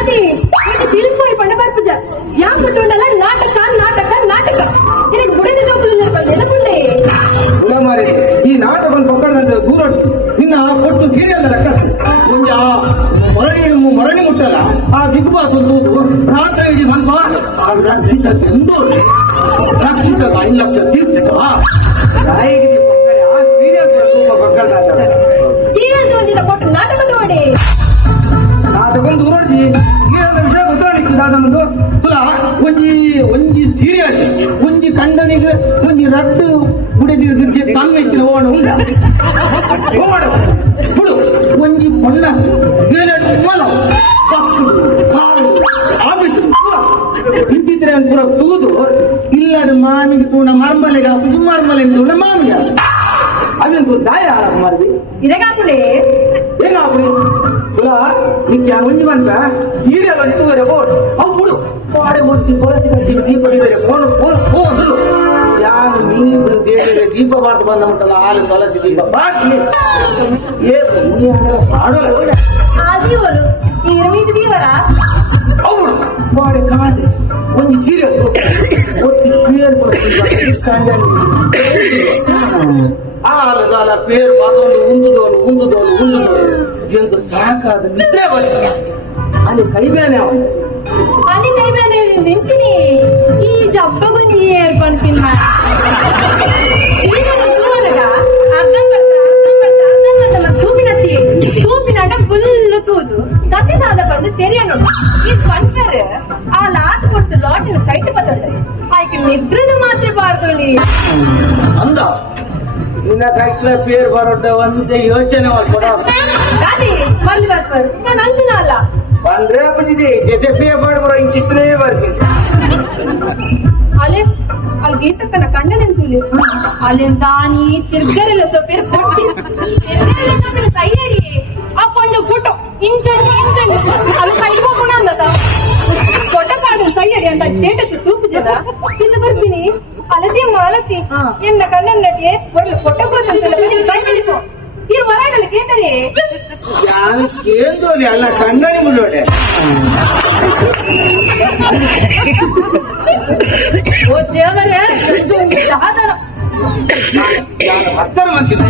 ದಾದಿ ತಿಳ್ಕೊಯ್ ಪಂಡ ಬರ್ಪಜ ಯಾಕೆ ತಗೊಂಡಲ್ಲ ನಾಟಕ ನಾಟಕ ನಾಟಕ ನಿನಗೆ ಗುಡಿದ ಜಂಬುಲು ನೆನಪುಂಡೆ ಮಾರಿ ಈ ನಾಟಕವನ್ನು ಪಕ್ಕದ ದೂರ ನಿನ್ನ ಕೊಟ್ಟು ಸೀರಿಯಲ್ ಲೆಕ್ಕ ಕೊಂಚ ಮರಣಿ ಮುಟ್ಟಲ್ಲ ಆ ಬಿಗ್ ಬಾಸ್ ಒಂದು ಪ್ರಾಂತ ಇಡೀ ಮನ್ಪ ರಕ್ಷಿತ ಎಂದು ರಕ್ಷಿತ 5 ಲಕ್ಷ ತೀರ್ತಿದ್ದ ನಾಯಿಗೆ ಪಕ್ಕಡೆ ಆ ಸೀರಿಯಲ್ ಪಕ್ಕದ ಸೀರಿಯಲ್ ಒಂದಿನ ಕೊಟ್ಟು ನಾಟಕ ನೋಡಿ ನಾಟಕೊಂದು ಊರೊಡ್ಡಿ ಏನಂತ ವಿಷಯ ಗೊತ್ತಾಡಿಕ್ಕಿದ ಅದೊಂದು ತುಲ ಒಂಜಿ ಸೀರಿಯಲ್ ಒಂಜಿ ಕಂಡನಿಗೆ ಒಂಜಿ ರಟ್ಟು ಗುಡಿದಿರ್ಗೆ ಕಮ್ಮಿತ್ತಿನ ಓಡ ಬಿಡು ಒಂಜಿ ಪೊಣ್ಣ ಮೂಲ ಆಫೀಸ್ ಇಂತಿದ್ರೆ ಪೂರ ತೂದು ಇಲ್ಲದ ಮಾಮಿಗೆ ತೂಣ ಮರ್ಮಲೆಗ ಮರ್ಮಲೆ ತೂಣ ಮಾಮಿಗ ಅದಂತೂ ದಾಯ ಮಾರ್ದಿ ಇರಗಾಪುಡೆ ಏನಾಪುಡಿ ತುಲಾ ನಿಕ್ಕೆ ಒಂಜಿ ಬಂತ ಸೀರಿಯಲ್ ಇದುವರೆ ಬೋರ್ಡ್ ಅವು ಬಿಡು ಪಾಡೆ ಮುಟ್ಟಿ ತುಳಸಿ ಕಟ್ಟಿ ದೀಪ ಇದ್ದಾರೆ ಫೋನ್ ಯಾರು ಮೀನು ದೇಶದ ದೀಪ ಬಾರ್ದು ಬಂದ ಮುಟ್ಟಲ್ಲ ಹಾಲು ತುಳಸಿ ದೀಪ ಬಾಟ್ಲಿ ಹಾಡೋಲ್ಲ ಆದಿವಲು ಈ ರವೀಂದ್ರ ದೇವರ ಅವಳು ಪಾಡೆ ಕಾದೆ ಒಂದು ಸೀರಿಯಲ್ ಒಟ್ಟು ಕ್ಲಿಯರ್ ಆಲ ಪೇರು ಅದೊಂದು ಉಂದುದೋಲು ಎಂದು ಸಾಕಾದ ನಿದ್ರೆ ಬರ್ತದೆ ಅಲ್ಲಿ ಕೈಬೇನೆ ಅವನು ಅಲ್ಲಿ ಕೈ ಮೇಲೆ ನಿಂತೀನಿ ಈ ಜಬ್ಬಗೊಂದು ಏರ್ಕೊಂತೀನಿ ತೂಪಿನಾಟ ಫುಲ್ ತೂದು ಕತ್ತಿನಾದ ಬಂದು ತೆರಿಯ ನೋಡು ಈ ಪಂಚರ್ ಆ ಲಾಟ್ ಕೊಟ್ಟು ಲಾಟಿನ ಕೈಟ್ ಬರ್ತದೆ ಆಯ್ಕೆ ನಿದ್ರೆದು ಮಾತ್ರ ಬಾರ್ದಲ್ಲಿ ಅಂದ ನಿನ್ನ ಕೈಟ್ಲ ಪೇರು ಬರೋಟ ಒಂದೇ ಯೋಚನೆ ಮಾಡ್ಕೊಡ ದಾದಿ ಬಂದು ಬರ್ತಾರೆ ನಾನು ಅಂಜನ ಅಲ್ಲ ಬಂದ್ರೆ ಬಂದಿದೆ ಜೊತೆ ಪೇ ಮಾಡ್ಬರೋ ಈ ಚಿತ್ರೇ ಬರ್ತೀನಿ ಅಲೆ ಅಲ್ಲಿ ಗೀತಕ್ಕನ ಕಂಡ ನೆನ್ಸೂಲಿ ಅಲ್ಲಿಂದ ದಾನಿ ತಿರ್ಗರೆಲ್ಲ ಸೊಪ್ಪೇರು ಕೊಟ್ಟಿ ಸೈಡಿ ಆ ಕೊಂಚ ಫೋಟೋ ಇಂಚಂಡಿ ಅಲ್ಲಿ ಕೈಗೋಣ ಅಂದದ ಫೋಟೋ ಪಾಡು ಸೈಡಿ ಅಂತ ಸ್ಟೇಟಸ್ ತೂಪಿಜದ ಇಲ್ಲಿ ಬರ್ತೀನಿ ಅಲತಿ ಮಾಲತಿ ಎನ್ನ ಕಣ್ಣನ್ನಟಿಗೆ ಒಳ್ಳೆ ಫೋಟೋ ಬಂದಂತಲ್ಲ ಬಂದಿಡಿಕೋ ಈ ಹೊರಗಡೆ ಕೇಂದರೆ ಯಾರು ಕೇಂದ್ರೋಲಿ ಅಲ್ಲ ಕಣ್ಣನಿ ಮುಳ್ಳೋಡೆ ಓ ದೇವರೇ ಸಾಧನ ಹತ್ತರ ಮಂತಿಲ್ಲ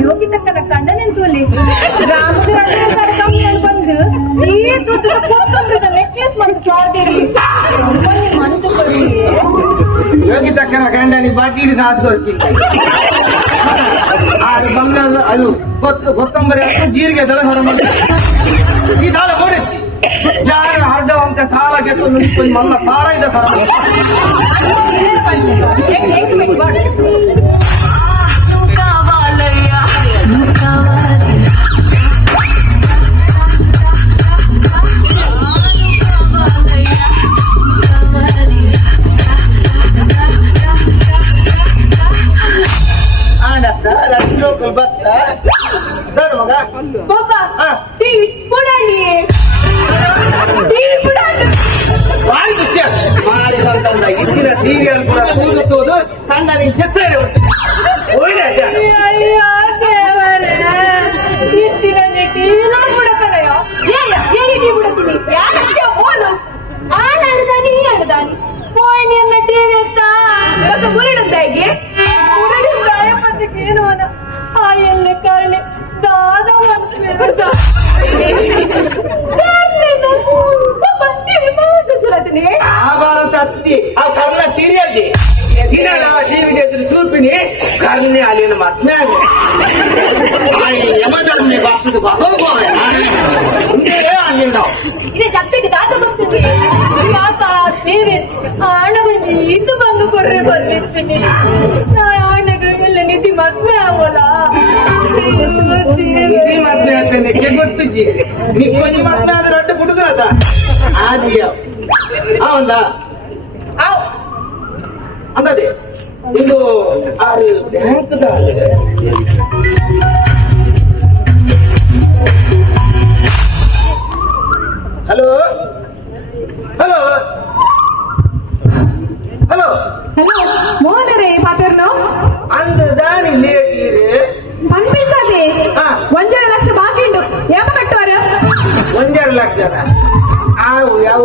ಯೋಗಿತಕ್ಕನ ಕಂಡ ನೆನ್ಸೂಲಿ ಬಂದು ಈ ದುಡ್ಡು ಕೊತ್ತಂಬರಿದ ನೆಕ್ಲೆಸ್ ಮಂತ್ ಮಾಡ್ತೀರಿ ಮನಸ್ಸು ಕೊಡಿ ಯೋಗಿತಕ್ಕನ ಗಂಡ ನೀ ಬಾಟಿ ಹಿಡಿದು ಹಾಸ್ಕೊಳ್ತೀನಿ ಬಂಗಾಳ ಅದು ಕೊತ್ತಂಬರಿ ಹಾಕಿ ಜೀರಿಗೆ ದಳ ಹೊರ ಈ ದಾಳ ಕೊಡಿಸಿ ಯಾರು ಅರ್ಧ ಅಂತ ಸಾಲ ಗೆದ್ದು ನಿಂತ್ಕೊಂಡು ಮಲ್ಲ ಸಾಲ ಇದೆ ಸರ ಇದ್ದಿನ ಸೀರಿಯಲ್ ಕೂಡ ಕೂಗುತ್ತೋದು ಸಣ್ಣ ಎಲ್ಲ ಕಾರಣ ದಾದ ಅತ್ತಿ ಆ ಕರ್ಣ ಸೀರಿಯಲ್ ದಿನ ಟಿವಿ ಎದುರು ತೂಪಿನಿ ಕರ್ಣೆ ಅಲ್ಲಿನ ಮತ್ತೆ ಯಮಧರ್ಮೆ ಬಾಪ್ತದ ಅಲ್ಲಿಂದ ಇದೇ ಜಪ್ಪಿಗೆ ದಾತ ಬರ್ತೀನಿ ಪಾಪ ಬೇರೆ ಹಣವನ್ನು ಇದು ಬಂದು ಕೊರ್ರೆ ಬಂದಿರ್ತೀನಿ ಹಣಗ ಎಲ್ಲ ನಿಧಿ ಮದ್ವೆ ಆಗೋಲ್ಲ ಮದ್ವೆ ಆಗ್ತೇನೆ ಗೊತ್ತಿಜ್ಜಿ ನೀ ಕೊಂಚ ಮತ್ತೆ ಆದ್ರೆ ಅಡ್ಡ ಬಿಡುದ ಆದಿಯ ಒಂದ ಅಂದದೆ ಇದು ಆರು ಬ್ಯಾಂಕ್ದ ಹಲೋ ಹಲೋ ಹಲೋ ಹಲೋ ಮೋಹನರೇ ಮಾತಾಡ್ನೋ ಅಂದ ದಾನಿ ಲೇಟ್ ಇದೆ ಪನ್ಪಿಸದೆ ಹಾ. 1.5 ಲಕ್ಷ ಬಾಕಿ ಉಂಟು ಯಾಪ ಕಟ್ಟುವರ 1.5 ಲಕ್ಷ ಯಾವ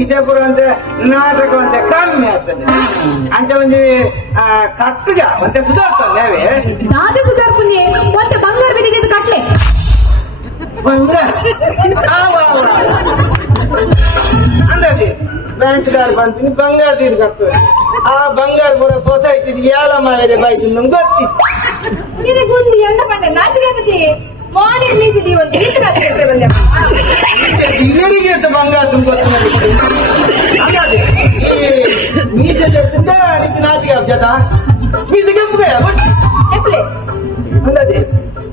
ಇದೇಪುರ ಅಂತ ನಾಟಕ ಅಂತ ಕಮ್ಮಿ ಆಗ್ತದೆ ಅಂತ ಒಂದು ಕಟ್ಟಗ ಮತ್ತೆ ಸುಧಾರಿಸ್ತಾನೆ ದಾದಿ ಸುಧಾರ್ಪುಣ್ಯ ಮತ್ತೆ ಬಂಗಾರ ಬಿಡಿಗೆ ಇದು ಕಟ್ಲೆ ಬಂಗಾರ ಅಂದದಿ ಬ್ಯಾಂಕ್ದಾರ್ ಬಂತೀನಿ ಬಂಗಾರ ತೀರ್ ಕಟ್ತದೆ ಆ ಬಂಗಾರ ಬರೋ ಸೊಸೈಟಿ ಏಳ ಮಾವೇರಿ ಬೈದು ನಮ್ಗೆ ಗೊತ್ತಿತ್ತು ನಿನಗೊಂದು ಎಂಡ ಪಂಡ ನಾಚಿಕೆ ಬತ್ತಿ ಮಾರ್ನಿಂಗ್ ಮೀಸಿದಿ ಒಂದು ರೀತಿ ನಾಚಿಕೆ ಬಂದೆ ಇವರಿಗೆ ಅಂತ ಬಂಗಾರ ತುಂಬ ಗೊತ್ತಿಲ್ಲ ಮೀಸೆ ನಾಚಿಕೆ ಆಗ್ತದ ಮೀಸಿಗೆ ಎಪ್ಲೆ ಅಂದದೆ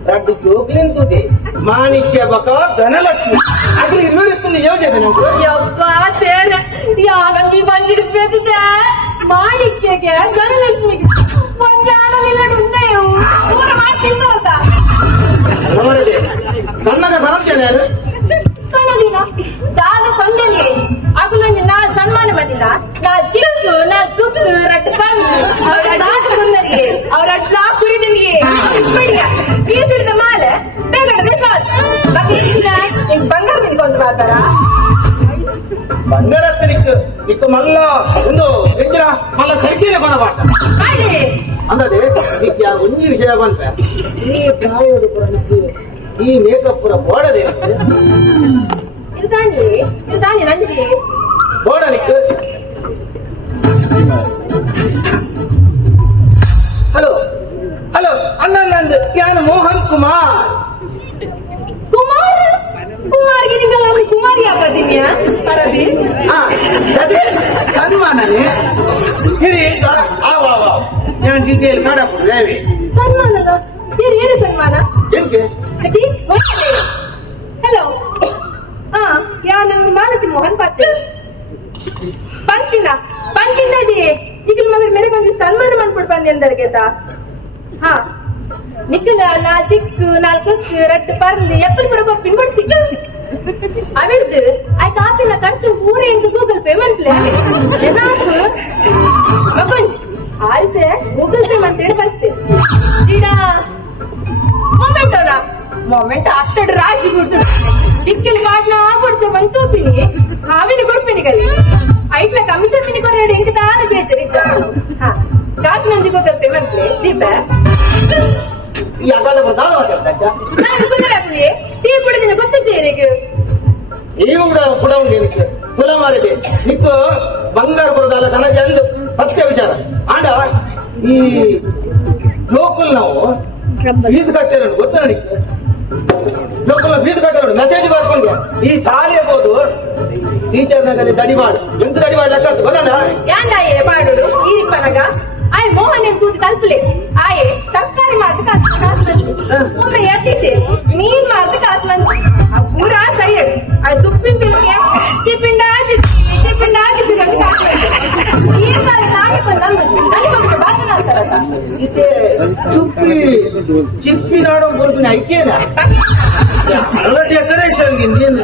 ರಡ್ಡು ಜೋಕ್ಲಿನ್ ತುದಿ ಮಾಣಿಕ್ಯ ಬಕ ಧನಲಕ್ಷ್ಮಿ ಅದ್ರ ಇನ್ನೂರಿತ್ತು ಯೋಜನೆ ನಮ್ಗೆ ಯಪ್ಪ ಸೇನೆ ಯಾರಂಗಿ ಬಂದಿರ್ಬೇಕಿದೆ ಮಾಣಿಕ್ಯಗೆ ಧನಲಕ್ಷ್ಮಿಗೆ ಒಂದು ಆಡಲಿಲ್ಲ ಉಂಡೆಯು ಪೂರ ಮಾಡ್ತಿದ್ದ ನೋಡಿದೆ ಕನ್ನಡ ಬರಂತೇನೆ ಕನ್ನಡಿನ ದಾದ ಕೊಂಡಲಿ ಅಗುಲಂಜಿ ನಾ ಸನ್ಮಾನ ಮಾಡಿದ ನಾ ಚಿಕ್ಕು ನಾ ತುಕ್ಕು ರಟ್ಟು ಕಂಡು ಅವ್ರ ದಾದ ಕೊಂಡರಿಗೆ ಅವ್ರ ಅಡ್ಲಾ ಕುಡಿದನಿಗೆ ಬಡಿಯ ಬೀಸಿಡಿದ ಮಾಲೆ ಬೇಗಡೆ ಶಾಲ್ ಬಗ್ಗೆ ಬಂಗಾರ ತಿನ್ಕೊಂಡು ಬರ್ತಾರ ಬಂಗಾರ ಇತ್ತು ಮಲ್ಲ ಒಂದು ಹೆಚ್ಚಿನ ಮಲ್ಲ ಕರಿಕೇನೆ ಬರಬಾಟ ಮಾಡಿ ಅಂದದೆ ಈಗ ಒಂದು ವಿಷಯ ಬಂತ ಈ ಪ್ರಾಯೋಡು ಪುರ ಈ ಮೇಕಪ್ ಪುರ ಬೋಡದೆ ಇರ್ದಾನಿ ನಂದಿಗೆ ಬೋಡಲಿಕ್ಕೆ ಹಲೋ ಹಲೋ ಅಣ್ಣ ನಂದು ಯಾನು ಮೋಹನ್ ಕುಮಾರ್ ಕುಮಾರ್ಗೆ ನಿಂಗೆಲ್ಲ ಕುಮಾರಿ ಹಾಕದಿನ್ಯ ಪರಬಿ ಅದೇ ಸನ್ಮಾನನೇ ಹಿರಿ ഞാൻ ഡീറ്റെയിൽ കാടപ്പുറേ ಸನ್ಮಾನನ ಏನು ಸನ್ಮಾನ ಎಂಕೆ ಹಲೋ ಯಾನು ಮಾಲತಿ ಮೋಹನ್ ಪಾತೆ ಪಂಕಿನದಿ ಈಗ ಮಗ ಮೇರೆಗೊಂದು ಸನ್ಮಾನ ಮಾಡ್ಕೊಡ್ ಬಂದೆ ಅಂದರ್ಗೆತ ನಿಕ್ಕಲ ನಾ ಚಿಕ್ಕು ನಾಲ್ಕು ರಟ್ಟು ಪರ್ಲಿ ಎಪ್ಪಲ್ ಬರೋಕೆ ಪಿನ್ಕೊಡ್ ಸಿಕ್ಕ ಅವಿಡ್ದು ಆಯ್ತು ಆಪಿನ ಖರ್ಚು ಪೂರ ಎಂದು ಗೂಗಲ್ ಪೇಮೆಂಟ್ ಪ್ಲೇ ಏನಾಕು ಮಗೊಂಜಿ ಆಲ್ಸೆ ಗೂಗಲ್ ಪೇ ಅಂತೇಳಿ ಬರ್ತೆ ಈಗ ಮೊಮೆಂಟ್ ಅಷ್ಟಡ್ ರಾಶಿ ಬಿಡ್ತು ಡಿಕ್ಕಿಲ್ ಮಾಡ್ನ ಕೊಡ್ತೆ ಬಂತು ಪಿನಿ ಹಾವಿನ ಕೊಡ್ಪಿನಿಗಲ್ಲಿ ಐಟ್ಲ ಕಮಿಷನ್ ಪಿನಿ ಕೊಡ ಹೆಂಗೆ ತಾನು ಬೇಜಾರಿದ್ದ ಕಾಸು ನಂದಿ ಗೂಗಲ್ ಪೇಮೆಂಟ್ ಪ್ಲೇ ದೀಪ ಈ ಅಗಲ ಬದಾಳ ಮಾತಾಡ್ತಾ ಟೀ ಕುಡಿದಿನ ಗೊತ್ತಿದ್ದೀರಿಗೆ ನೀವು ಕೂಡ ಉಂಟು ಕುಲ ಮಾಡಿದೆ ನಿಕ್ಕು ಬಂಗಾರ ಬರೋದಲ್ಲ ನನಗೆ ಅಂದು ಸತ್ಯ ವಿಚಾರ ಆಂಡ ಈ ಲೋಕಲ್ ನಾವು ಫೀಸ್ ಕಟ್ಟೆ ಗೊತ್ತ ನನಗೆ ಲೋಕಲ್ ಫೀಸ್ ಕಟ್ಟೆ ಮೆಸೇಜ್ ಬರ್ಕೊಂಡೆ ಈ ಶಾಲೆ ಹೋದು ಟೀಚರ್ ನಗಲ್ಲಿ ದಡಿವಾಡ ಎಂತ ದಡಿವಾಡ ಲೆಕ್ಕ ಗೊತ್ತಣ್ಣ ಯಾಂದಾಯೇ ಮಾಡುದು ಈ ಪನಗ ಆಯ್ ಮೋಹನ್ ಕೂತು ಕಲ್ಪಲೆ ಆಯೆ ತರ್ಕಾರಿ ಮಾತು ಕಾಸು ಒಮ್ಮೆ ಎತ್ತಿಸಿ ನೀನ್ ಮಾತು ಕಾಸು ಬಂತು ಪೂರಾ ಸೈಡ್ ಅದು ತುಪ್ಪಿನ ತಿಂಗೆ ಟಿಫಿನ್ ಚಿಪ್ಪಿ ನಾಡೋ ಬರ್ತೀನಿ ಐಕೇನ ಡೆಕೋರೇಷನ್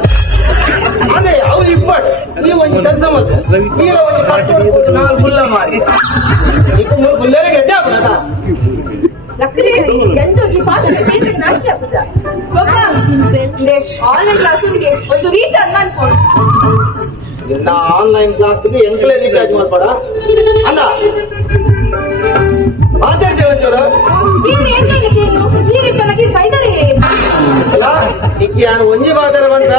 ಅದೇ ಅವ್ರು ಇಪ್ಪಟ್ ನೀವು ಒಂದು ಕೆಲಸ ಮತ್ತೆ ಈಗ ಒಂದು ನಾನು ಗುಲ್ಲ ಮಾಡಿ ಗುಲ್ಲರಿಗೆ ಎದ್ದೆ ಆಗ್ಬಿಡ ಲಕ್ಷ್ಮಿ ಎಂಜೋಗಿ ಪಾತ್ರ ನಾಚಿ ಹಾಕುದ ಆನ್ಲೈನ್ ಕ್ಲಾಸಿಗೆ ಒಂದು ರೀಚಾರ್ಜ್ ಮಾಡ್ಕೊಂಡು ನಾ ಆನ್ಲೈನ್ ಕ್ಲಾಸ್ಗೆ ಎಂಕಲೇ ರೀಚಾರ್ಜ್ ಮಾಡ್ಬೇಡ ಅಲ್ಲ ಮಾತಾಡ್ತೇವೆ ಒಂಚೂರು ನೀನು ಏನಾಗಿದ್ದೇನು ನೀರು ನನಗೆ ಬೈದರೆ ಅಲ್ಲ ನಿಕ್ಕಿ ನಾನು ಒಂಜಿ ಮಾತಾಡ ಬಂದ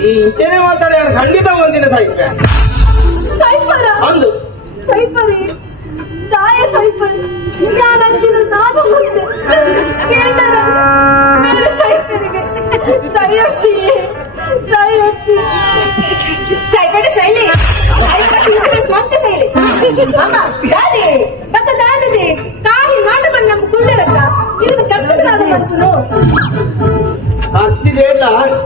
ಈ ಇಂಚೆನೆ ಮಾತಾಡ ಖಂಡಿತ ಒಂದಿನ ಸಾಯ್ತೆ ಸೈಫರ ಒಂದು ಸೈಫರಿ ತಾಯ ಸೈಫರ್ ನಾನಂಜಿನ ನಾನು ಮುಂದೆ ಕೇಳ್ತಾರ ಮೇಲೆ ಸೈಫರಿಗೆ ಸೈಯೊಚ್ಚಿ ಸೈಫಡೆ ಸೈಲಿ ಮತ್ತೆ ಸೈಲಿ ಅಮ್ಮ ದಾದಿ ಮತ್ತೆ ದಾದಿದೆ ಕಾಯಿ ಮಾಡ ಬಂದು ನಮ್ಮ ಕುಂದರಕ್ಕ ಇದು ಕಟ್ಟದಾದ ಮನಸ್ಸು ಹತ್ತಿದೇಳ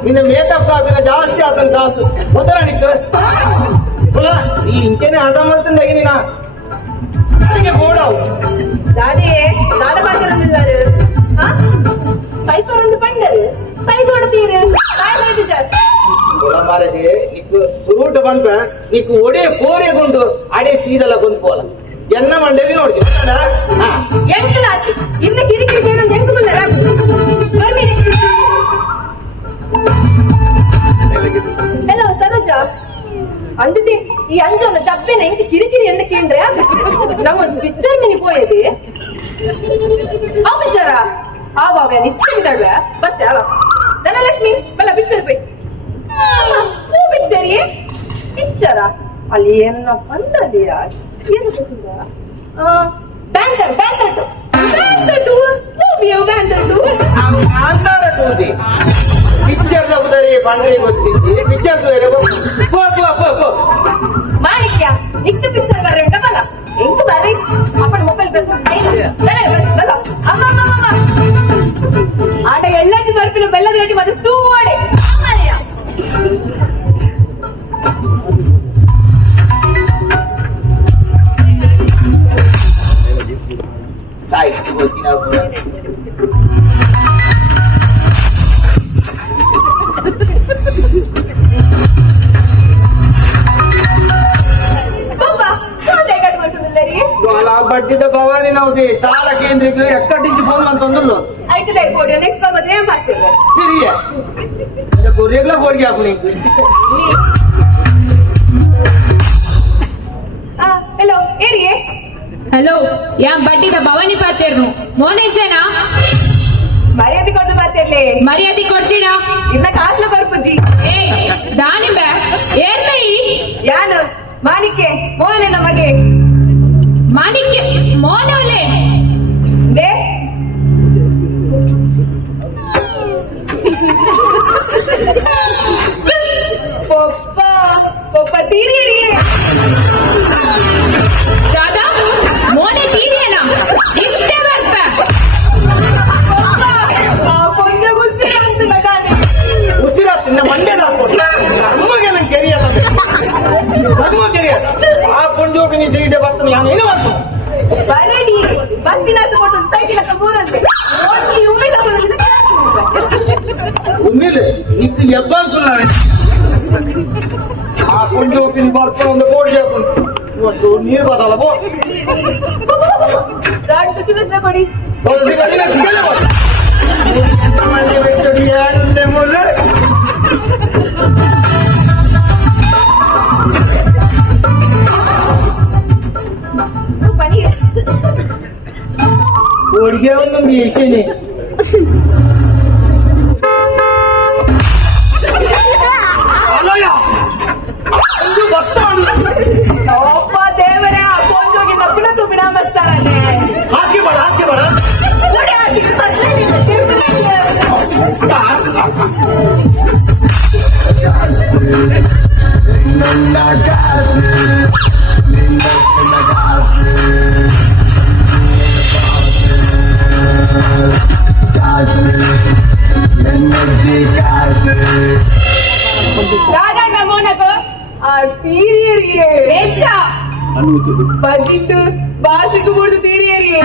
ನಿನ್ನ ಮೇಕಪ್ ಕಾಪಿನ ಜಾಸ್ತಿ ಆತನ ಕಾಸು ಮೊದಲ ನಿಕ್ಕು ಈ ಇಂಚೆನೆ ಹಠ ಮಾಡ್ತಂದ ನೀನ ಬೋಡಾವು ದಾದೇ ದಾದ ಬಾಜರೊಂದಿಲ್ಲಾರು ಸೈಫರ್ ಒಂದು ಪಂಡರು ಸೈಫರ್ ತೀರು ಕಾಯ್ದು ಜಾಸ್ತಿ ಮಾರದಿ నీకు ಫ್ರೂಟ್ ಬಂತ నీకు ಒಡೆ ಕೋರೆಗೊಂಡು ಅಡೆ ಸೀದಲ್ಲ ಕೊಂದ್ಕೋಲ ಎನ್ನ ಮಂಡೇವಿ ನೋಡಿ ಎಂಕಲ ಇನ್ನು ಕಿರಿಕಿರಿ ಏನೋ ಎಂಕು ಬಲ್ಲರ ಬರ್ರಿ ಹಲೋ ಸರೋಜಾ ಅಂದಿದ್ದೆ ಈ ಅಂಜೋನ ದಬ್ಬೆನ ಎಂಕ ಕಿರಿಕಿರಿ ಎಂದ ಕೇಂದ್ರ ನಮ್ಮೊಂದು ಪಿಕ್ಚರ್ ಮಿನಿ ಪೋಯದಿ ಆ ಪಿಕ್ಚರ ಆವಾಗ ನಿಶ್ಚಿತ ಬಸ್ ಅವ ಧನಲಕ್ಷ್ಮಿ ಬಲ್ಲ ಪಿಕ್ಚರ್ ಪೈ ಪಿಕ್ಚರ್ ಪಿಕ್ಚರ ಅಲ್ಲಿ ಏನ ಪಂಡದಿಯಾ ಏನು ಬ್ಯಾಂಕರ್ ಬ್ಯಾಂಕರ್ ಟು ಮೂವಿಯೋ ಬ್ಯಾಂಕರ್ ಟು ಅಂತಾರ ಟೂದಿ ಪಿಕ್ಚರ್ ಉದರಿ ಬಂದ್ರೆ ಗೊತ್ತಿದ್ದಿ ಪಿಕ್ಚರ್ ಮಾಣಿಕ್ಯ ನಿಕ್ತು ಪಿಕ್ಚರ್ ಬರ್ರೆ ಉಂಟ ಬಲ್ಲ ಎಂಕು ಬರ್ರಿ ಅಪ್ಪನ ಮೊಬೈಲ್ ಬಲ್ಲ ಅಮ್ಮ ಆಟ ಎಲ್ಲಾಚಿ ಬರ್ಪಿನ ಬೆಲ್ಲದ ಗಟ್ಟಿ ಮತ್ತೆ ತೂವಾಡೆ ಬಡ್ಡಿದ ಭವಾನಿ ನಾವುದೇ ಸಾಲ ಕೇಂದ್ರಕ್ಕೆ ಎಕ್ಕಟ್ಟಿಂಚು ಫೋನ್ ಅಂತಂದ್ರು ಆಯ್ತು ಕೊಡಿ ನೆಕ್ಸ್ಟ್ ಕಾಲ್ ಮದುವೆ ಮಾಡ್ತೇವೆ ಸಿರಿಯ ರೆಗ್ಯುಲರ್ ಬೋರ್ಡ್ಗೆ ಹಾಕು ನೀನು ಹಲೋ ಏರಿಯೇ ಹಲೋ ಯಾ ಬಡ್ಡಿದ ಭವಾನಿ ಪಾತೇರ್ನು ಮೋನೆಜ್ಜನಾ ಮರ್ಯಾದೆ ಕೊಟ್ಟು ಮಾತಿರ್ಲಿ ಮರ್ಯಾದೆ ಕೊಡ್ತೀರಾ ಇನ್ನ ಕಾಸ್ಲ ಬರ್ಪುಜಿ ಏ ದಾನಿಂಬೆ ಏರ್ಮೈ ಯಾನು ಮಾಣಿಕ್ಯ ಮೋಹನ ಮಗೆ ಮಾಣಿಕ್ಯ ಮೋನವಲೆ ದೇ ಪಪ್ಪ ಪಪ್ಪ ತೀರಿ ದಾದಾ ಮೋನೆ ತೀರಿಯನಾ ಇಷ್ಟೇ ಬರ್ತ ಕೊಂಚ ಗುಸ್ಸಿ ಅಂತ ನಗಾನೆ ಉಸಿರ ತಿನ್ನ ಮಂಡ್ಯದ ನಮಗೆ ನಂಗೆ ಕೆರಿಯದ ನಮಗೂ ಕೆರಿಯದ ಆ ಕೊಂಡು ಹೋಗಿ ನೀನು ತಿರುಗಿದೆ ಬರ್ತಾನೆ ನಾನು ಏನು ಮಾಡ್ತಾನೆ ಬರಡಿ ಬಸ್ಸಿನ ಕೊಟ್ಟು ಸೈಕಿನ ಮೂರಂತೆ ಓಡಿ ಉಮ್ಮೆ ತಗೊಳ್ಳಿದ್ರೆ ಉಮ್ಮಿಲೆ ನಿಕ್ಕು ಎಬ್ಬಾಕುಲ್ಲ ಆ ಕೊಂಡು ಹೋಗಿ ನೀನು ಬರ್ತಾನೆ ಒಂದು ಬೋರ್ಡ್ ಹಾಕೊಂಡು ಇವತ್ತು ನೀರು ಬರಲ್ಲ ಬೋ ದೊಡ್ಡ ತಿಳಿಸ ಕೊಡಿ ಪನಿ ಬೋರ್ಡ್ಗೆ ಒಂದೊಂದು ಏಷೇನೆ ಅಪ್ಪ ದೇವರೇ ಆ ಕೊಂಚೋಗಿ ನಪ್ಪನ ತುಬಿನ ಬಸ್ತಾರನೆ ಹಾಕಿ ಬೇಡ ಹಾಕಿ ಬೇಡ ರಾಜಣ್ಣ ಮೋನಕ ಆ ತೀರಿಯರಿಗೆ ಎಷ್ಟ ಬಜಿಟ್ಟು ಬಾಸಿಗೆ ಮುಡಿದು ತೀರಿಯರಿಗೆ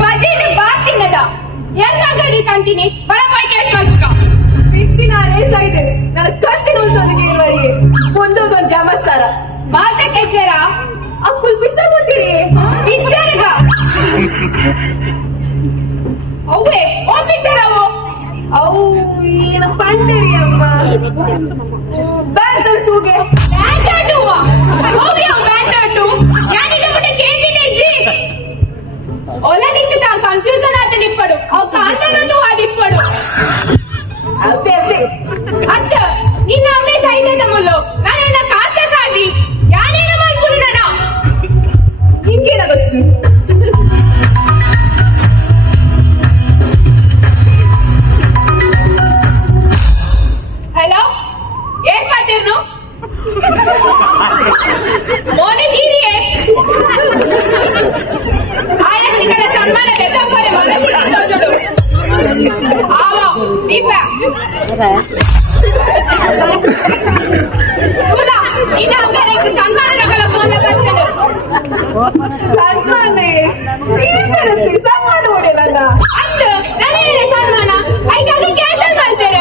ಬಜೆಟ್ ಬಾತಿಂಗದ ಎಂಗಡಿ ತಂತೀನಿ ಬರಪಾಯಿ ಕೇಸ್ ಮಾಡ್ಕ ಬಿತ್ತಿನ ರೇಸ್ ಆಗಿದೆ ನನ್ನ ಕತ್ತಿನ ಉಳ್ಸೋದಕ್ಕೆ ಇರುವರಿಗೆ ಒಂದೊಂದೊಂದು ಜಮಸ್ತಾರ ಮಾತೆ ಕೆಚ್ಚರ ಅಪ್ಪುಲ್ ಪಿಚ್ಚರ್ ಕೊಟ್ಟಿರಿ ಪಿಚ್ಚರ್ಗ ಅವೇ ಓ ಪಿಚ್ಚರ್ ಅವು ಏನು ಪಂಡರಿ ಅಮ್ಮ ಬ್ಯಾಂಕರ್ ಟೂಗೆ ಬ್ಯಾಂಡಾಟುವ ಓವಿಯ ಬ್ಯಾಂಡಾಟು ಯಾನಿಗೆ ಬಿಟ್ಟು ಕೇಳಿದೆ ಒಲನಿಕ್ಕೆ ತಾ ಕನ್ಫ್ಯೂಷನ್ ಆತ ನಿಪ್ಪಡು ಅವು ಕಾಂತನನ್ನು ಆದಿಪ್ಪಡು ಅದೇ ಅದೇ ಅತ್ತ ನಿನ್ನ ಅಮ್ಮೆ ಸೈದದ ಮುಲ್ಲು ನನ್ನ ಕಾಸ ಸಾದಿ ಯಾನೇನ ಮಾಡ್ಕೊಡು ನನ್ನ ನಿಮ್ಗೇನ ಗೊತ್ತು ಹಲೋ ಏನ್ ಮಾಡ್ತೀರ್ನು ಮೋನೆ ತೀರಿಯೇ ಆಯತ್ತಿಗಳ ಸನ್ಮಾನ ಬೆದಪ್ಪರೆ ಮನಸ್ಸಿಗೆ ತೋಜುಡು ಆವ ದೀಪ ಇನ್ನ ಮೇರೆಗೆ ಸನ್ಮಾನಗಳ ಮೂಲ ಬಂದನು ಸನ್ಮಾನ ಹೊಡೆಯಲ್ಲ ಅಂದು ನನಗೆ ಸನ್ಮಾನ ಐದಾಗಿ ಕ್ಯಾನ್ಸಲ್ ಮಾಡ್ತಾರೆ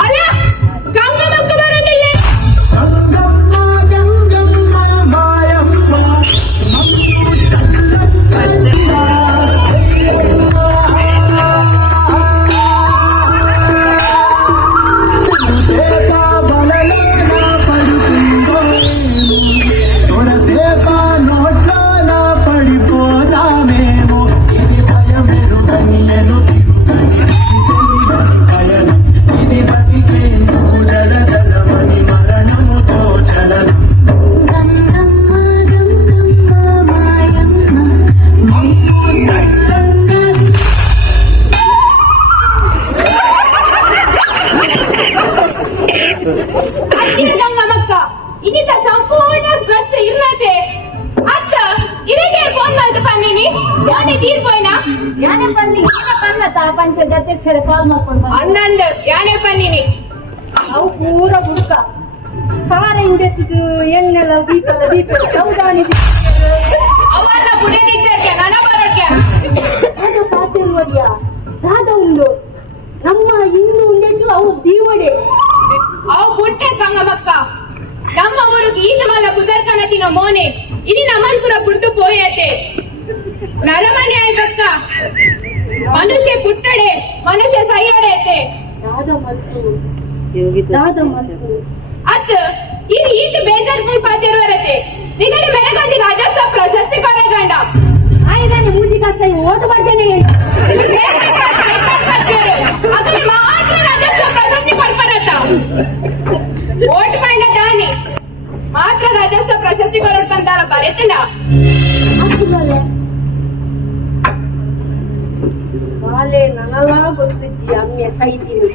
ಅಲ್ಲ ಗಂಗಮ್ಮಕ್ಕ ಬರೋದಿಲ್ಲ ಗಂಗಮ್ಮಕ್ಕ ಇನ್ನಿತ ಸಂಪೂರ್ಣ ಡ್ರೆಸ್ ಇಲ್ಲದೆ ಅತ್ತ ಇರಿಗೆ ಫೋನ್ ಮಾಡಿದ ಪನ್ನಿನಿ ಯಾನೆ ತೀರ್ಪೋಯ್ನ ಯಾನೆ ಬನ್ನಿ ಪನ್ನತ ಪಂಚಾಯತ್ ಅಧ್ಯಕ್ಷರ ಕಾಲ್ ಮಾಡ್ಕೊಂಡು ಅನ್ನಂದು ಯಾನೆ ಪನ್ನಿನಿ ಅವು ಪೂರ ಬುಡ್ಕ ಸಾರ ಹಿಂಡೆಚ್ಚುದು ಎಣ್ಣೆಲ್ಲ ದೀಪ ಸೌದಾನಿ ಅವನ್ನ ಬುಡದಿದ್ದಕ್ಕೆ ನನ ಬರೋಕ್ಕೆ ಅದು ಸಾಧ್ಯ ದಾದ ಉಂಡು ನಮ್ಮ ಹಿಂದೂ ಉಂಡೆಟ್ಟು ಅವು ದೀವಡೆ ಅವು ಪುಟ್ಟೆ ಗಂಗಮ್ಮಕ್ಕ ನಮ್ಮ ಊರಿಗೆ ಈಜಮಲ್ಲ ಕುದರ್ಕಣತಿನ ಮೋನೆ ಇನಿ ನಮ್ಮನ್ಪುರ ಪುಟ್ಟು ಪೋಯತೆ ನರಮನೆ ಆಯ್ತಕ್ಕ ಮನುಷ್ಯ ಪುಟ್ಟಡೆ ಮನುಷ್ಯ ಸೈಯಡೆ ದಾದ ಮತ್ತು ಅತ್ ಇದು ಈತ ಬೇಜಾರ್ ಪಾತಿರುವರತೆ ನಿಗಲಿ ಬೆಳಗಾದಿ ರಾಜ್ಯೋತ್ಸವ ಪ್ರಶಸ್ತಿ ಕೊರಗಂಡ ಆಯ್ದಾನೆ ಮೂಜಿ ಕಾಸ್ತ ಓಟು ಮಾಡ್ತೇನೆ ಅದಕ್ಕೆ ಮಾತ್ರ ರಾಜ್ಯೋತ್ಸವ ಪ್ರಶಸ್ತಿ ಕೊಡ್ಪನತ್ತ ಓಟ್ ಮಂಡ ದಾನಿ ಮಾತ್ರ ರಾಜ್ಯೋತ್ಸವ ಪ್ರಶಸ್ತಿ ಕೊಡ್ಪಂತಾರ ಬರೆತನ ಬಾಲೆ ನನಲ ಗೊತ್ತಿಜ್ಜಿ ಅಮ್ಮೆ ಸೈತೀನಿ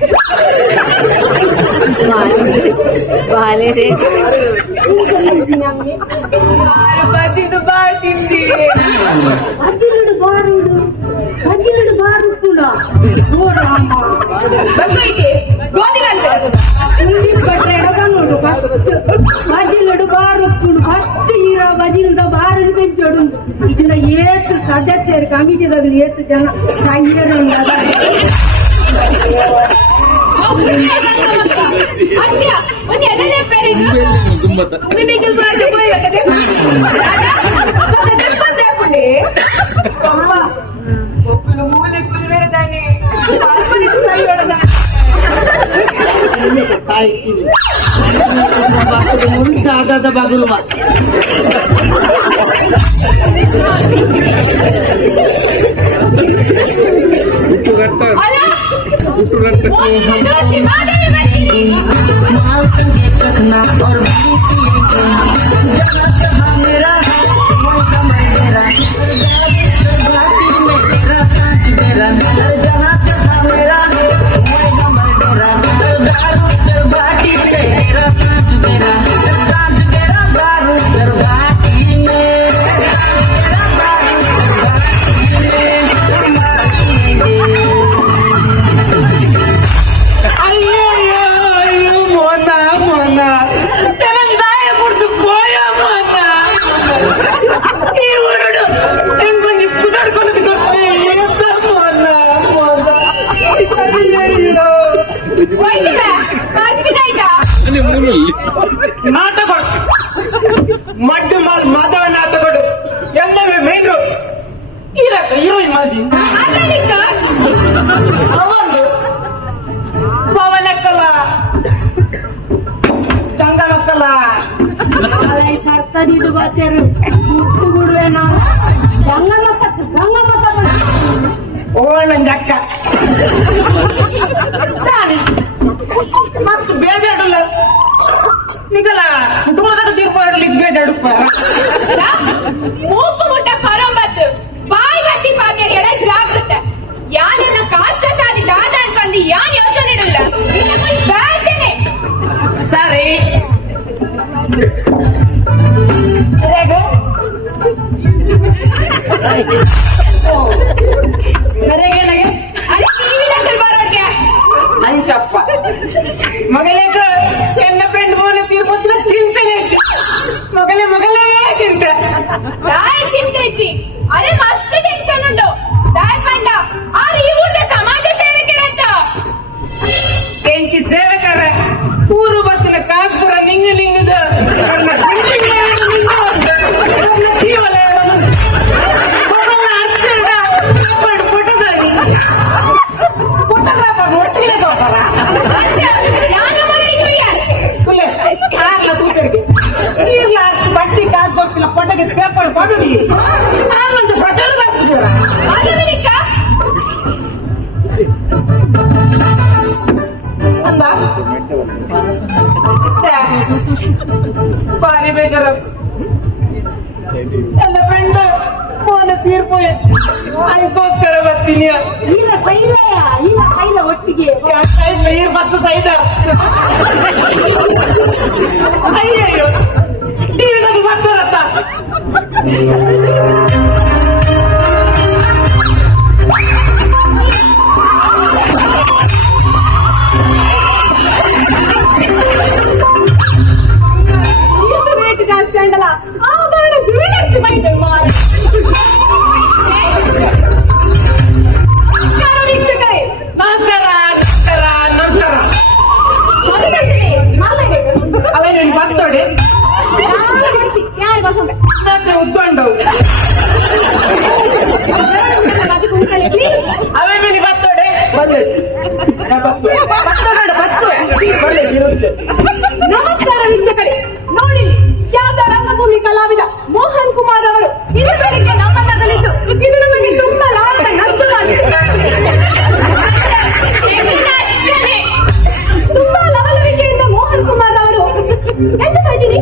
ಅಮ್ಮೆ ಬದಿದು ಬಾಳ್ತಿಂದಿ ಅಜ್ಜಿಲುಡು ಬಾರು ಕೂಡ ನೋಡಮ್ಮ ಬಗ್ಗೈತೆ ಗೋಧಿಗಂತ బజిలుడు బారొచ్చుడు ఫస్ట్ హీరో బజిలుతో బారులు పెంచాడు ఇచ్చిన ఏతు సదస్యరు కమిటీ దగ్గర ఏతు జన సాయిరం ಅತ್ಯ ಒಂದು ಎದೆ ಪೇರಿದು ನಿಮಗೆ ಬ್ರಾಂಡ್ ಹೋಯ್ ಕದೆ ಕದೆ ಅಮ್ಮ ಒಕ್ಕಲು ಮೂಲೆ ಕುಲ್ವೇ ದಾನಿ ಅಲ್ಪನೆ ಸೈ ಹೊಡೆದ ಆಗಾದ ಬಾಗಿಲು ಅಲ್ಲ ದೋಸ್ತಿ ಮಾದೇವಿ ಬರ್ತೀನಿ ನಾಟಕ ಮಡ್ಡು ಮಾಧವ ನಾಟಕಗಳು ಎಲ್ಲವೇ ಮೇಲು ಇರಕ್ಕ ಹೀರೋಯಿನ್ ಮಾದಿ ಅವನು ಪವನಕ್ಕಲ್ಲ ಚಂದನಕ್ಕಲ್ಲ ಸರ್ತದಿದ್ದು ಬಾತ್ಯಾರು ಹುಟ್ಟು ಬಿಡುವೇನೋ ಗಂಗಮ್ಮ ಓಣ ಅಕ್ಕ ಮತ್ತು ಬೇಜಾಡಲ್ಲ ನಿಗಲ ಕುಟುಂಬದ ತೀರ್ಪಾಡಲಿಕ್ಕೆ ಬೇಜಾಡುಪ್ಪ ಮೂಕು ಮುಟ್ಟ ಪರೊಂಬತ್ತು ಬಾಯಿ ಬತ್ತಿ ಪಾತ್ಯ ಎಡ ಜಾಗೃತ ಯಾನನ್ನ ಕಾಸ್ತ ಸಾದಿ ದಾದ ಅನ್ಪಂದು ಯಾನ್ ಯೋಚನೆ ಇಡಲ್ಲ ಬೇಡ್ತೇನೆ ಸರಿ ನನಗೆ ಭಾರಿ ಬೇಜಾರ ಎಲ್ಲ ಫ್ರೆಂಡ್ ಫೋನ್ ತೀರ್ಪು ಅದಕ್ಕೋಸ್ಕರ ಬರ್ತೀನಿ ಇಲ್ಲ ಕೈಲ ಒಟ್ಟಿಗೆ ನೀರು ಬಸ್ ಸೈದ ಅಯ್ಯಯ್ಯೋ ಟಿವಿದಾಗ ಬರ್ತಾರತ್ತ ರೇಟ್ ಜಾಸ್ತಿ ಆಗಲ್ಲ ಆ ಕಾರಣ ಜುವೆಲರ್ಸ್ ಬೈತೆ ಮಾರ ವೀಕ್ಷಕರೇ ನಮಸ್ಕಾರ ನಮಸ್ಕಾರ ಅವೇನು ಬರ್ತೋಡೆ ಯಾರು ಬಸಂಬ ನನ್ನ ಉದ್ಕೊಂಡವು ಅವೇ ಮೇಲೆ ಬರ್ತೋಡೆ ಬಲ್ಲೆ ನಮಸ್ಕಾರ ವೀಕ್ಷಕರೇ ನೋಡಿ ಖ್ಯಾತ ರಂಗಭೂಮಿ ಕಲಾವಿದ ಮೋಹನ್ ಕುಮಾರ್ ಅವರು ಇದು ಬೆಳಿಗ್ಗೆ ನಮ್ಮನ್ನದಲ್ಲಿದ್ದು ಇದು ನಮಗೆ ತುಂಬಾ ಲಾಭದ ನಷ್ಟವಾಗಿದೆ ತುಂಬಾ ಲವಲವಿಕೆಯಿಂದ ಮೋಹನ್ ಕುಮಾರ್ ಅವರು ಎಂತ ಇದ್ದೀನಿ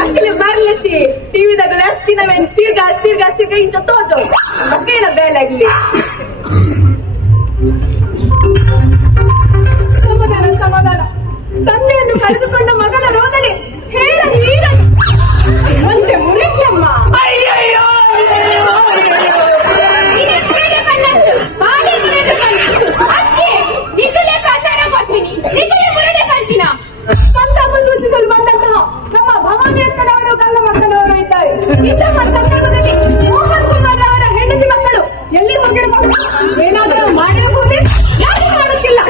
ಅಕ್ಕಲೆ ಬರ್ಲತ್ತಿ ಟಿವಿದಾಗ ಹತ್ತಿನವೇನು ತಿರ್ಗಾ ಇಂಚ ತೋಜೋ ಮಕ್ಕಳ ಬೇಲಾಗ್ಲಿ ಸಮಾಧಾನ ತಂದೆಯನ್ನು ಕಳೆದುಕೊಂಡ ಮಗನ ರೋದನೆ ಹೇಳ ನೀರನ್ನು ಒಂದೇ ಮುರಿಕ್ಲಮ್ಮ ಸಂತಾಪ ಸೂಚಿಸಲು ಬಂದಂತಹ ನಮ್ಮ ಭವಾನಿ ಅಕ್ಕನವರು ಗಂಗ ಮಕ್ಕಳವರು ಇದ್ದಾರೆ ಇಂತಹ ಸಂದರ್ಭದಲ್ಲಿ ಮೋಹನ್ ಕುಮಾರ್ ಅವರ ಹೆಂಡತಿ ಮಕ್ಕಳು ಎಲ್ಲಿ ಹೋಗಿರಬಹುದು ಏನಾದರೂ ಮಾಡಿರಬಹುದೇ ಯಾಕೆ ಮಾಡುತ್ತಿಲ್ಲ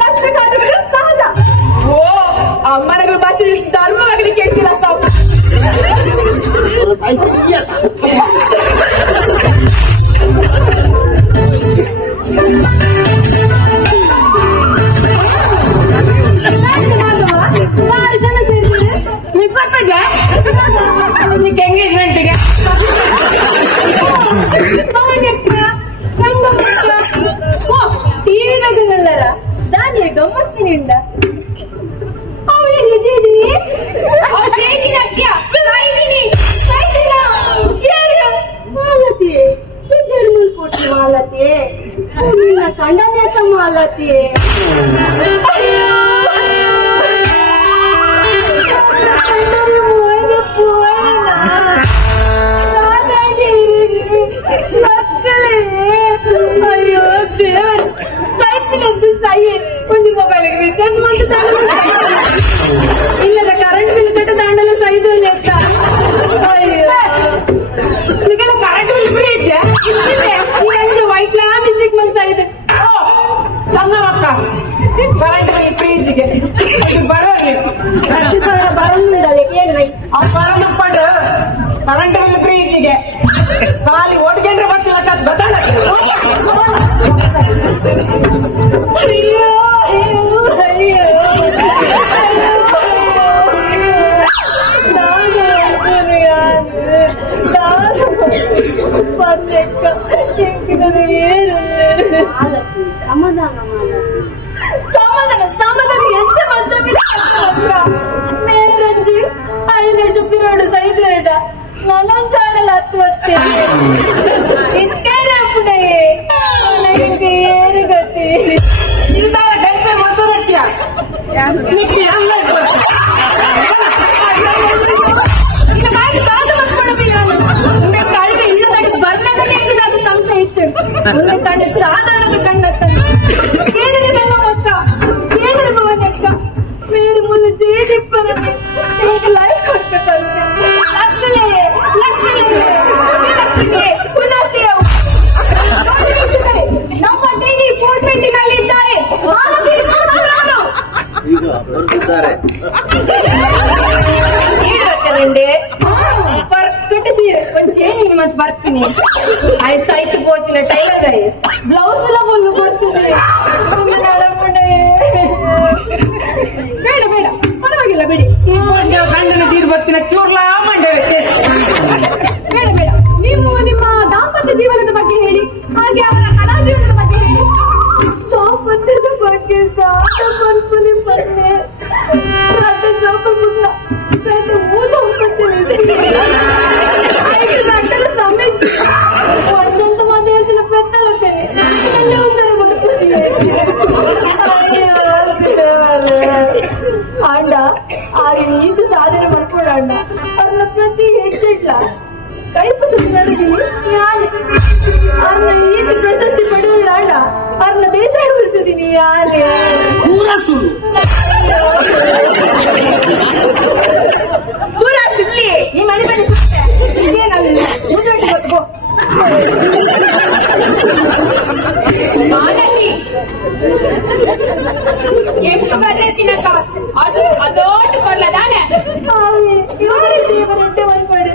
ಪ್ರಶ್ನೆ ಕಾಡುವುದು ಸಹಜ ಓ ಅಮ್ಮನಗಳು ಬಾಚಿ ಧರ್ಮ ಆಗ್ಲಿಕ್ಕೆ ಹೇಳ್ತಿಲ್ಲ ಎಂಗೇಜ್ಮೆಂಟ್ಗೆ ತೀರದಲ್ಲರ ದಾನಿಯ ಗಮ್ಮತ್ತಿನಿಂದ ಮಾಲತಿ ನಿನ್ನ ಕಂಡನೇತ ಮಾಲತಿ ಅಯ್ಯೋ ದೇವರ ಸೈಕಲ್ ಸಾಯಿ ಒಂದು ಮೊಬೈಲ್ ರಿಚಾರ್ಜ್ ಮಾಡ್ತಾ ಇಲ್ಲದ ಕರೆಂಟ್ ಬಿಲ್ ಕಟ್ಟ ದಾಂಡಲು ಸೈದು ಲೆಕ್ಕ ಅಯ್ಯೋ ನಿಗಲ ಕರೆಂಟ್ ಬಿಲ್ ಫ್ರೀ ಇದೆಯಾ ಇದೆ ವೈಟ್ ಲಾ ಮಿಸ್ಟೇಕ್ ಮಾಡ್ತಾ ಇದೆ ಸಣ್ಣ ಮಕ್ಕ ಕರೆಂಟ್ ಬಿಲ್ ಫ್ರೀ ಇದೆಗೆ ಬರೋದು ಬರಂಗಿದ್ದಾರೆ ಏನ್ರಿ ಆ ಬರನಪ್ಪಡು ಕರೆಂಟ್ ಬಿಲ್ ಫ್ರೀ ಇದೆಗೆ ಖಾಲಿ ಒಟ್ಕೊಂಡ್ರೆ ಬರ್ತಿಲ್ಲ ಬದಲ ಅಯ್ಯೋ ಅಯ್ಯೋ ಅಯ್ಯೋ ಸಮಾಧಾನ ಎಂತ ಮಂತ್ರವಿಲ್ಲ ಮೇರೆ ರಂಜಿ 5 ಪಿರಿಯಡ್ ಸೈದ್ರೇಟ ನಾನೊಂದು ಚಾನಲ್ ಹತ್ತುವತ್ತೆ ಇತ್ಕೇನೆ ಅಪ್ಪುಡೆ ನನಗೆ ಏರು ಗತಿ ಇಲ್ದಾರ ಗಂಟೆ ಮತ್ತು ರಟ್ಯ ನಿಕ್ಕಿ ಅಲ್ಲ ಸಂಶಯ ಇತ್ತು ಮುಂದೆ ಕಂಡ ಸಾಧಾರಣ ಕಂಡತ್ತ ಕೇಳಿದ್ರೆ ನನ್ನ ಅಕ್ಕ ಕೇಳಿದ್ರೆ ಭವನ ಅಕ್ಕ ಮೇರೆ ಮುಂದೆ ಜೇಡಿಪ್ಪರನೆ ನಿಮಗೆ ಲೈಫ್ ಕೊಡ್ಬೇಕಂತೆ ಲಕ್ಕಲೆ ಪುನಃ ಆಯ್ತು ಹೋಗ್ತಿಲ್ಲ ಟೈಲರ್ ಬ್ಲೌಸ್ ಎಲ್ಲ ಒಂದು ಕೊಡ್ತೀನಿ ಬೇಡ ಬೇಡ ಪರವಾಗಿಲ್ಲ ಬಿಡಿ ಗಂಡನ ತೀರ್ ಬರ್ತಿನ ಚೂರ್ಲಾ ಮಂಡೆ ಬೇಡ ಬೇಡ ನೀವು ನಿಮ್ಮ ದಾಂಪತ್ಯ ಜೀವನದ ಬಗ್ಗೆ ಹೇಳಿ ಹಾಗೆ ಅವರ ಕಲಾ ಜೀವನದ ಬಗ್ಗೆ ಹೇಳಿ ದಾಂಪತ್ಯದ ಬಗ್ಗೆ ಕಲ್ಪನೆ ಬಂದೆ ಮತ್ತೆ ಜೋಪಗುಲ್ಲ ಮತ್ತೆ ಮೂಲ ಐದು ಗಂಟೆల ಸಮಯ ಒಂದೊಂದು ಮಂದಿ ಹೇಳ್ತಿನ ಪೆತ್ತಲತ್ತೇನೆ ಎಲ್ಲ ಒಂದರೆ ಅಣ್ಣ ಆಗ ನೀನು ಸಾಧನೆ ಮಾಡ್ಕೊಡ ಅಣ್ಣ ಅವ್ರನ್ನ ಪ್ರತಿ ಹೆಚ್ಚಿಡ್ಲ ಕೈ ಪುಸ್ತಕ ಅವ್ರನ್ನ ನೀನು ಪ್ರಶಸ್ತಿ ಪಡೆಯಲ್ಲ ಅಣ್ಣ ಅವ್ರನ್ನ ಬೇಸಾಯ ಉಳಿಸಿದೀನಿ ಯಾರೇ ಪೂರ ಸುಳ್ಳು ಪೂರ ಸುಳ್ಳಿ ಈ ಮನೆ ಮನೆ ಇದೇನಲ್ಲ ಮುದ್ದೆ ಗೊತ್ತು ಮಾಲತಿ ಎಷ್ಟು ಬರ್ರೆತ್ತಿನಕ ಅದು ಅದೋಟು ಕೊಲ್ಲದಾನೆ ಇವರೊಟ್ಟೆ ಬಂದ್ಬೇಡಿ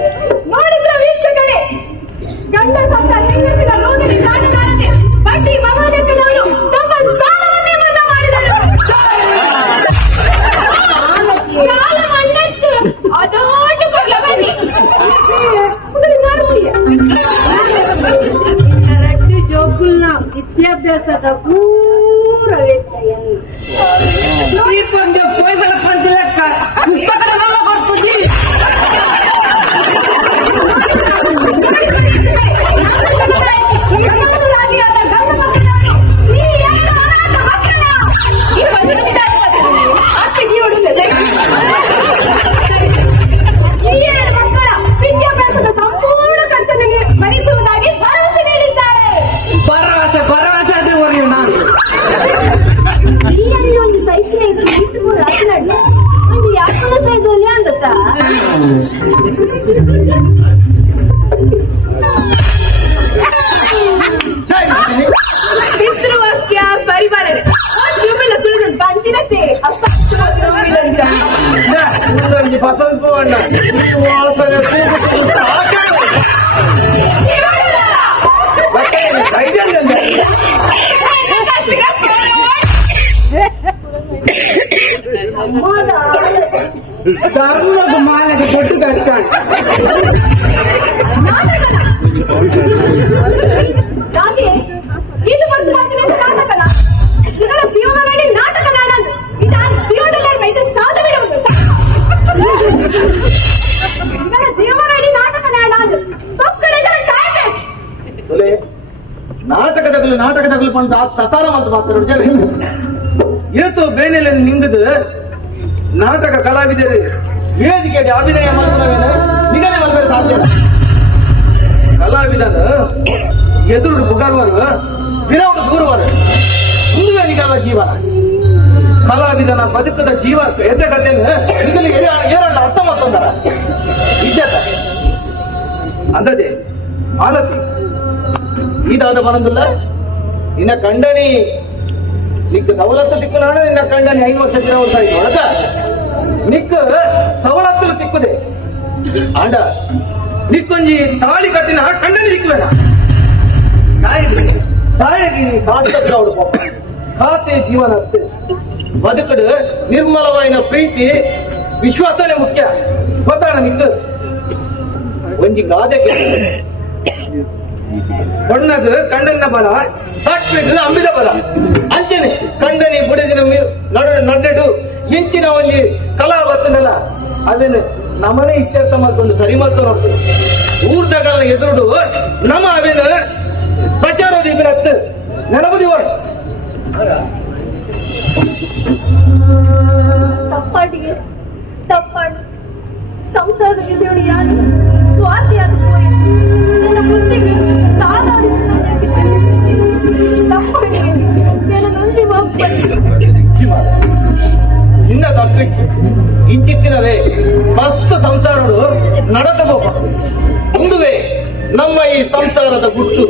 ನೋಡಿದ್ರ ವೀಕ್ಷಕರೇ ಗಂಡ ಸತ್ತ ಹೆಂಗಸಿನ ರೋಗಿಗೆ ಕಾಣಲಾರದೆ ಬಡ್ಡಿ ಮಹಾಲೆಕ್ಕನವರು ತಮ್ಮ ಸಾಲವನ್ನೇ ಮನ್ನಾ ಮಾಡಿದರು ಸಾಲ ಮನ್ನತ್ತು ಅದೋಟು ಕೊಲ್ಲ ಬನ್ನಿ ರಡ್ಡು ಜೋಗುಲ್ನ ವಿದ್ಯಾಭ್ಯಾಸದ ಪೂರ ವ್ಯತ್ಯಯ ಪೈಸಲ ಪಂಚಲಕ್ಕ ಪುಸ್ತಕಗಳೆಲ್ಲ ಬರ್ತೀವಿ ವಿದ್ಯಾಭ್ಯಾಸದ ಸಂಪೂರ್ಣ ಖರ್ಚನಿಗೆ ಭರಿಸುವುದಾಗಿ ಭರವಸೆ ನೀಡಿದ್ದಾರೆ ಭರವಸೆ ಭರವಸೆ ಅದೇ ಹೊರೆಯು ನಾನು ಇಲ್ಲಿ ಒಂದು ಸೈಕಲ್ ಐತಿ ರಾತ್ರಿ ಒಂದು ಯಾಕೋ ಸೈಜ್ ಒಲೆ ಅಂದತ್ತ ಪಿತೃವಾಕ್ಯ ಪರಿಪಾಲನೆ ಒಂದು ಕುಳಿದು ಬಂದಿರತ್ತೆ ಅಪ್ಪ ಬಸಂತ ಪವಣ್ಣ ವಾಸನೆ ಧರ್ಮದ ಮಾಲೆಗೆ ಕೊಟ್ಟು ಕಚ್ಚಾಣ ಹಾಗೆ ಇದು ಬಂದು ನಾಟಕನ ಇದರ ಜೀವನ ಮಾಡಿ ನಾಟಕ ನಾಡಂದು ಇದರ ಜೀವನದಲ್ಲಿ ಇದು ಸಾಧ ಬಿಡುವುದು ಇದರ ಜೀವನ ಮಾಡಿ ನಾಟಕ ನಾಡಂದು ಮಕ್ಕಳಿಗೆ ಕಾಯ್ದೆ ನಾಟಕದಲ್ಲಿ ಬಂದ ತಸಾರ ಮತ್ತು ಮಾತಾಡೋದು ಇವತ್ತು ಬೇನೆಲೆ ನಿಂಗದು ನಾಟಕ ಕಲಾವಿದರು ವೇದಿಕೆಯಲ್ಲಿ ಅಭಿನಯ ಮಾಡ್ತಾರೆ ನಿಗದಿ ಮಾಡಬೇಕು ಸಾಧ್ಯ ಕಲಾವಿದನ ಎದುರು ಬುಗಾರುವರು ವಿರೋಧ ದೂರುವರು ಮುಂದೆ ನಿಗಲ್ಲ ಜೀವನ ಕಲಾವಿದನ ಬದುಕದ ಜೀವ ಎದ್ದಗತೆಯನ್ನು ನಿಗಲಿಗೆ ಏರಣ್ಣ ಅರ್ಥ ಮಾಡ್ಕೊಂಡಾರ ಇಜ್ಜತ ಅಂದದೆ ಆಲತಿ ಈದಾದ ಬರಂದಿಲ್ಲ ನಿನ್ನ ಕಂಡನಿ ನಿಕ್ಕ ಸವಲತ್ತು ತಿಕ್ಕನಾಡ ನಿನ್ನ ಕಂಡನಿ 5 ವರ್ಷ ವರ್ಷ ಆಯ್ತು ಒಳಗ ನಿಕ್ಕ ಸವಲತ್ತು ತಿಕ್ಕುದೆ ಆಂಡ ನಿಕ್ಕೊಂಜಿ ತಾಳಿ ಕಟ್ಟಿನ ಕಂಡನಿ ತಿಕ್ಕಬೇಡ ತಾಯಿಗೆ ಕಾಸ್ತತ್ರ ಅವಳು ಪಾಪ ಖಾತೆ ಜೀವನ ಅಷ್ಟೇ ಬದುಕಡು ನಿರ್ಮಲವಾಯಿನ ಪ್ರೀತಿ ವಿಶ್ವಾಸನೇ ಮುಖ್ಯ ಗೊತ್ತಾಣ ನಿಕ್ಕ ಒಂಜಿ ಗಾದೆ ಬಣ್ಣದ ಕಂಡನ ಬಲ ಸಾಕ್ಬೇಕು ಅಂಬಿದ ಬಲ ಅಂಚನೆ ಕಂಡನಿ ಬುಡದಿನ ನಡ್ಡು ಇಂಚಿನ ಒಂದು ಕಲಾ ಬರ್ತನಲ್ಲ ಅದನ್ನು ನಮ್ಮನೆ ಇತ್ಯರ್ಥ ಮಾಡ್ಕೊಂಡು ಸರಿ ಮಾಡ್ಕೊಂಡು ನೋಡ್ತೀವಿ ಊರ್ದಗಳ ಎದುರುಡು ನಮ್ಮ ಅವೇನು ಪ್ರಚಾರೋದಿ ಬಿರತ್ತು ನೆನಪುದಿ ತಪ್ಪಾಟಿಗೆ ತಪ್ಪಾಡು ಸಂಸಾರದ ವಿಷಯಗಳು ಯಾರು ಸ್ವಾರ್ಥಿಯಾದ ಹೋಯಿ ನನ್ನ ಬುದ್ಧಿಗೆ ತಾನಾಡಿ ತಪ್ಪಾಡಿ ನನ್ನ ನುಂಜಿ ಹೋಗ್ಬಡಿ ಇನ್ನ ತಪ್ಪಿತ್ತು ಇಂಚಿತ್ತಿನವೇ ಮಸ್ತ್ ಸಂಸಾರಗಳು ನಡೆದಬಹುದು ಮುಂದುವೆ ನಮ್ಮ ಈ ಸಂಸಾರದ ಗುಟ್ಟು